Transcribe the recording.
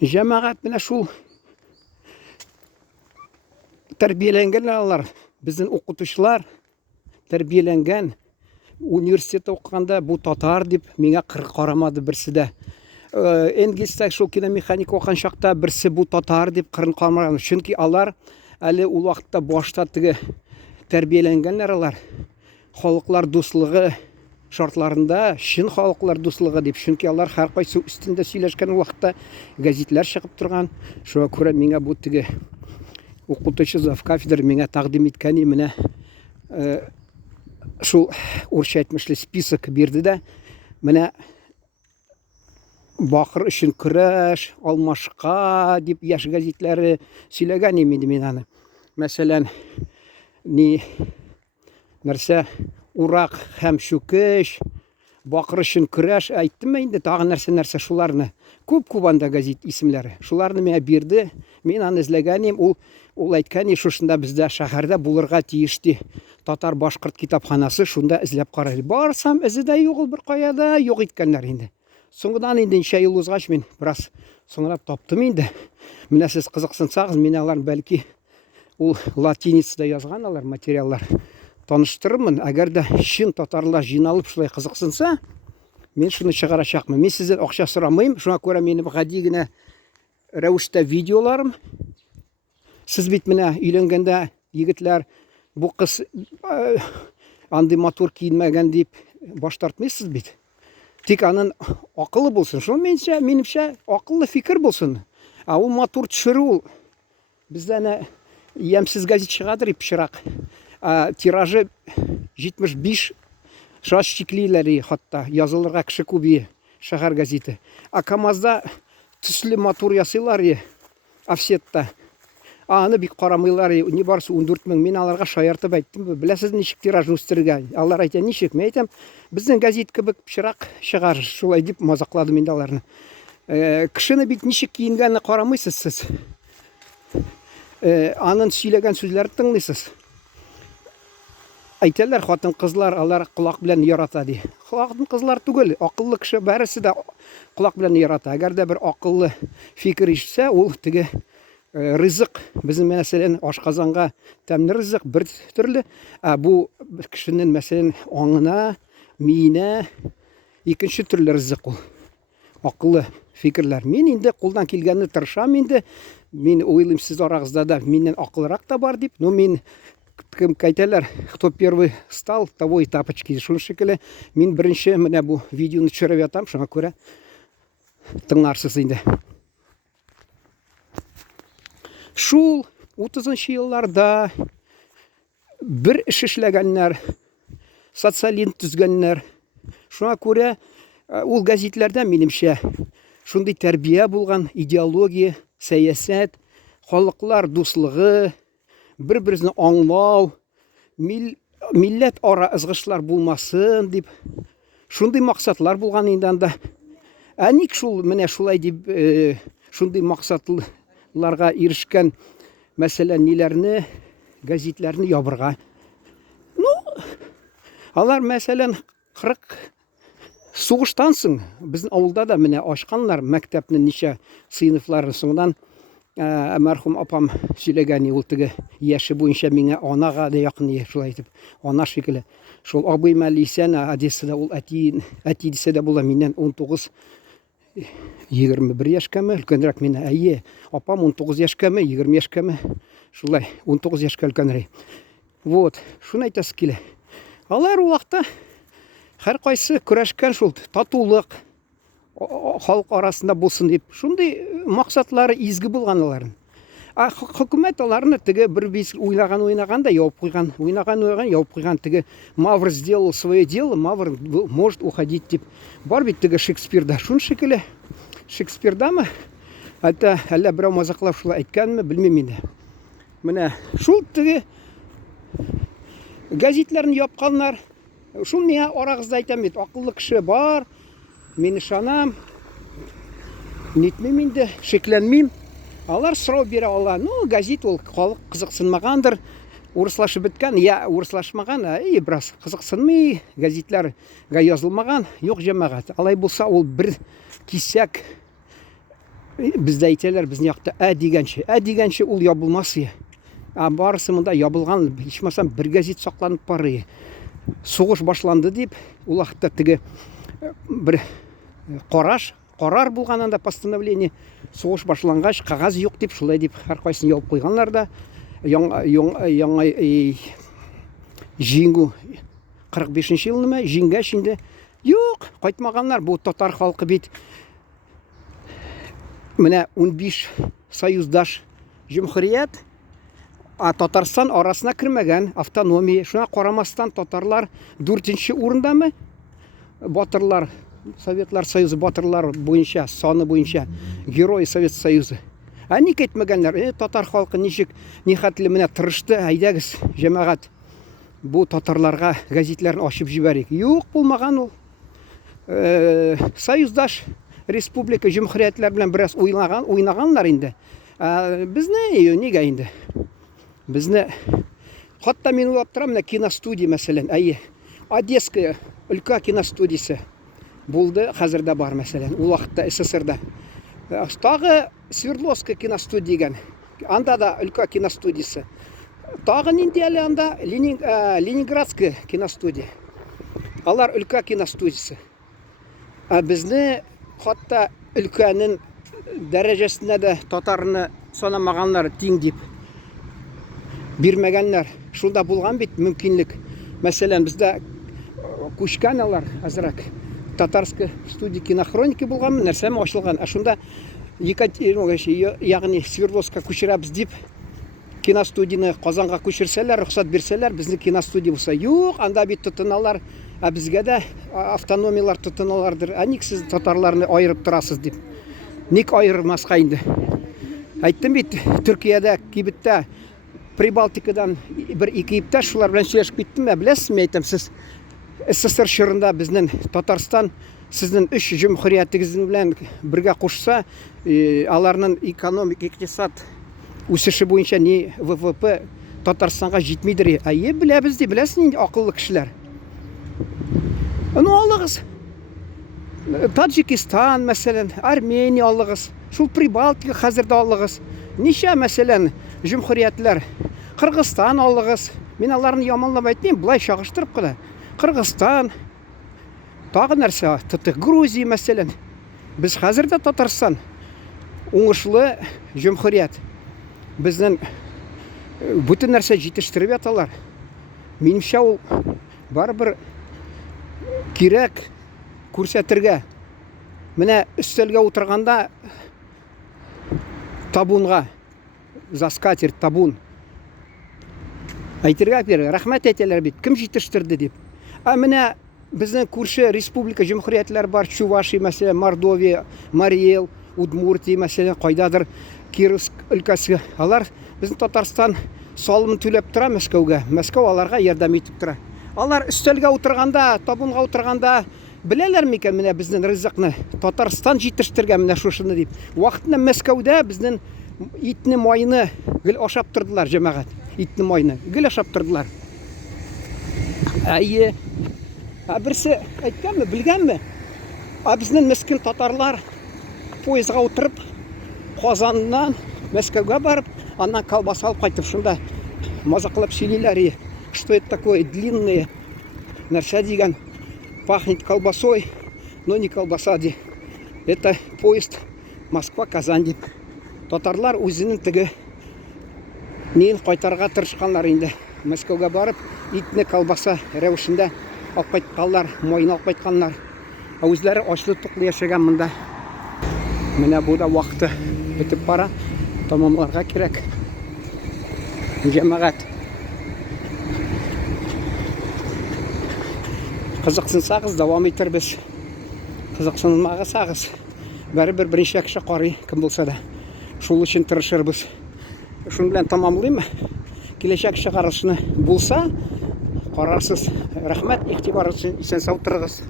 Җәмәгать менә шул тәрбияләнгән алар. Безнең укытучылар тәрбияләнгән. Университетта укыганда бу татар дип миңа карамады берсе дә. Энгельстә шул киномеханик укыган чакта берсе бу татар дип кырын карамаган. Чөнки алар әле ул вакытта башта теге тәрбияләнгәннәр алар. Халыклар дуслыгы шартларында, чын халыклар дуслыгы дип. Чөнки алар һәркайсы өстендә сөйләшкән вакытта газетлар чыгып торган. Шуңа күрә миңа бу теге укытучы завкафедра миңа тәкъдим иткән менә шул урысча әйтмешле список бирде дә менә бакыр өчен көрәш, алмашка дип яшь газетләре сөйләгән инде мин аны. Мәсәлән, нәрсә урак һәм чүкеш, бакыр өчен көрәш әйттемме инде тагын нәрсә шуларны. Күп анда газет исемләре. Шуларны миңа бирде. Мин аны эзләгәнем, ул әйткән шушында бездә шәһәрдә булырга тиешти. Татар-башкорт китапханасы шунда эзләп карый. Барсам, эзе дә юк, бер каяда юк иткәннәр инде. Соңгыдан инде ничә ел узгач мин бераз соңрап таптым инде. Менә сез кызыксынсагыз, мин аларны бәлки ул латиницада язган алар материаллар таныштырырмын. Әгәр дә чын татарлар җыйналып шулай кызыксынса, мин шуны чыгарачакмын. Мин сездән акча сорамыйм. Шуңа күрә минем гади генә рәвештә видеоларым. Сез бит менә өйләнгәндә егетләр бу кыз андый матур киенмәгән дип баш тартмыйсыз бит. Тик аның акылы булсын. Шул минемчә акыллы фикер булсын. Ул матур төшерү ул. Бездә ямсыз газет чыгадыр пычрак. Тиражы 75 шаш чиклиләр хатта язылырга кеше күбие шәһәр газеты. КамАЗда төсле матур ясыйлар офсетта. Аны бик карамыйлар. Не барсы 14 мең. Мин аларга шаяртып әйттем. Беләсез ничек тиражны үстергән? Алар әйтә ничек? Мен әйтәм, безнең газет кебек пычрак чыгар. Шулай дип мазакладым инде аларны. Кешене бит ничек киенгәнне карамыйсыз сез. Аның сөйләгән сүзләрен тыңлыйсыз. Әйтәләр, хатын-кызлар алар кулак белән ярата ди. Хатын-кызлар түгел, акыллы кеше барысы да кулак белән ярата. Әгәр дә бер акыллы фикер ишетсә, ул теге ризык, безнең мәсәлән ашказанга тәмле ризык бер төрле, бу кешенең мәсәлән аңына, миенә икенче төрле ризык ул. Акыллы фикерләр. Мин инде кулдан килгәнне тырышам инде. Мин уйлыйм, сез арагызда да миннән акыллырак та бар дип. Но мин кем әйтәләр, кто первый стал, того и тапочки. Шуның шикелле мин беренче менә бу видеоны төшереп ятам, шуңа күрә тыңларсыз инде. Шул 30-нчы елларда бер эш эшләгәннәр, социализм төзгәннәр. Шуңа күрә ул газетләрдә минемчә шундый тәрбия булган, идеология, сәясәт, халыклар дуслыгы, бер-берсен аңлау, милләт ара ызгышлар булмасын дип шундый максатлар булган инде анда. Ник шул менә шулай дип шундый максатларга ирешкән мәсәлән ниләрне, газетләрне ябырга. Алар мәсәлән 40 сугыштан соң безнең авылда да менә ачканнар мәктәпне ничә сыйныфларын. Соңдан мәрхүм апам сөйләгән ул теге яше буенча миңа анага да якын шулай итеп. Ана шикелле. Шул абый Мәлисән Одессада ул әти дисә дә була миннән 19-21 яшькәме, өлкәнрәк мине. Әйе, апам 19 яшькәме, 20 яшькәме? Шулай, 19 яшькә өлкәнрәк. Вот, шуны әйтәсе килә. Алар вакытта һәркайсы көрәшкән шул татулык халык арасында булсын дип. Шундый максатлары изге булган аларның. Хөкүмәт аларны теге бер бис уйнаган да яуып куйган. Уйнаган яуып куйган. Теге Мавр сделал свое дело, Мавр может уходить дип. Бар бит теге Шекспирда. Шуның шикелле. Шекспирдамы? Әллә берәү мазаклап шулай әйткәнме, белмим инде. Менә шул теге газетләрне япканнар. Шул миңа арагызда әйтәм бит, акыллы кеше бар. Мин ышанам. Нитмим инде, шикләнмим. Алар сорау бирә ала. Газет ул халык кызыксынмагандыр. Урыслашып беткән, урыслашмаган, бераз кызыксынмый, газетләргә язылмаган. Юк, җәмәгать. Алай булса, ул бер кисәк Бездә әйтәләр, безнең якта дигәнче ул ябылмас ие. Барысы монда ябылган, ичмасам бер гәзит сакланып барый. Сугыш башланды дип, ул вакытта теге бер карар булган анда постановление, сугыш башлангач кагаз юк дип, шулай дип һәркайсын ябып куйганнар да. Яңа җиңү 45 елны җиңгәч инде юк, кайтмаганнар. Бу татар халкы бит менә 15 союздаш җумһурият, Татарстан арасына кермәгән, автономия. Шуңа карамастан татарлар 4нче урындамы? Батырлар, Советлар Союзы батырлар буенча, саны буенча, Герой Совет Союзы. Ник әйтмәгәннәр? Татар халкы ничек, нихәтле менә тырышты, әйдәгез, җәмәгать, бу татарларга гәзитләрне ачып җибәрик. Юк, булмаган ул. Союздаш республика җумһуриятләр белән бераз уйнаганнар инде. Безне нигә инде? Безне хатта мин уйлап торам, менә киностудия мәсәлән, Одесская өлкә киностудиясе булды, хәзердә бар мәсәлән, ул вакытта СССРда. Тагы Свердловская киностудия дигән, анда да өлкә киностудиясе. Тагы нинди әле анда Ленинградская киностудия. Алар өлкә киностудиясе. Безне хатта өлкәнең дәрәҗәсенә дә татарны санамаганнар тиң дип бирмәгәннәр. Шунда булган бит мөмкинлек. Мәсәлән, бездә күчкән алар азрак. Татарская студия кинохроники булган, нәрсәме ачылган. Шунда ягъни Свердловскка күчерәбез дип киностудияны Казанга күчерсәләр, рөхсәт бирсәләр, безне киностудия булса, юк, анда бит тотыналар, безгә дә автономиялар тотыналардыр. Ник сез татарларны айырып торасыз дип. Ник айырмаска инде? Әйттем бит, Төркиядә, Кибеттә, Прибалтикадан бер-ике иптәш шулар белән сөйләшеп киттем. Беләсезме, әйтәм, сез СССР чорында безнең Татарстан сезнең 3 җумһуриятыгыз белән бергә кушса, аларның экономик икътисад үсеше буенча ни ВВП Татарстанга җитмидер. Беләбез ди, беләсез инде, акыллы кешеләр. Алыгыз. Таджикистан мәсәлән, Армения алыгыз. Шул Прибалтика хәзердә алыгыз. Ничә мәсәлән җумһуриятләр? Кыргызстан алыгыз. Мин аларны яманлап әйтмим, булай чагыштырып кына. Кыргызстан, тагы нәрсә? Грузия мәсәлән. Без хәзердә Татарстан уңышлы җумһурият. Безнең бүтән нәрсә җитештереп яталар. Минемчә ул барыбер кирәк күрсәтергә. Менә өстәлгә утырганда табунга, заскатер табун әйтергә кирәк. Рәхмәт әйтәләр бит, кем җитештерде дип. Менә безнең күрше республика җумһуриятләр бар, Чувашия мәсәлән, Мордовия, Марий Эл, Удмуртия мәсәлән, кайдадыр Кировск өлкәсе. Алар безнең Татарстан салымын түләп тора Мәскәүгә. Мәскәү аларга ярдәм итеп тора. Алар өстәлгә утырганда, табунга утырганда беләләр микән менә безнең ризыкны Татарстан җитештергән менә шушыны дип. Вакытында Мәскәүдә безнең итне, майны гел ашап тордылар, җәмәгать. Итне, майны гел ашап тордылар. Берсе әйткәнме, белгәнме? Безнең мескин татарлар поездга утырып, Казаннан Мәскәүгә барып, аннан колбаса алып кайтып, шунда мазаклап сөйлиләр. Что это такое длинное? Нәрсә дигән? Пахнет колбасой, но не колбаса ди. Это поезд Москва-Казань дип. Татарлар үзенең теге нин кайтарга тырышканнар инде. Мәскәүгә барып, итне колбаса рәвешендә алып кайтканнар, майны алып кайтканнар. Үзләре ачлы-туклы яшәгән монда. Менә бу да вакыты бетеп бара, тамамларга кирәк. Җәмәгать, кызыксынсагыз дәвам итәрбез. Кызыксынмагасагыз, барыбер беренче кеше карый, кем булса да. Шул өчен тырышырбыз. Шун белән тамамлыйм. Киләчәк чыгарышны булса, карарсыз. Рәхмәт, игътибар өчен. Исән-сау торыгыз.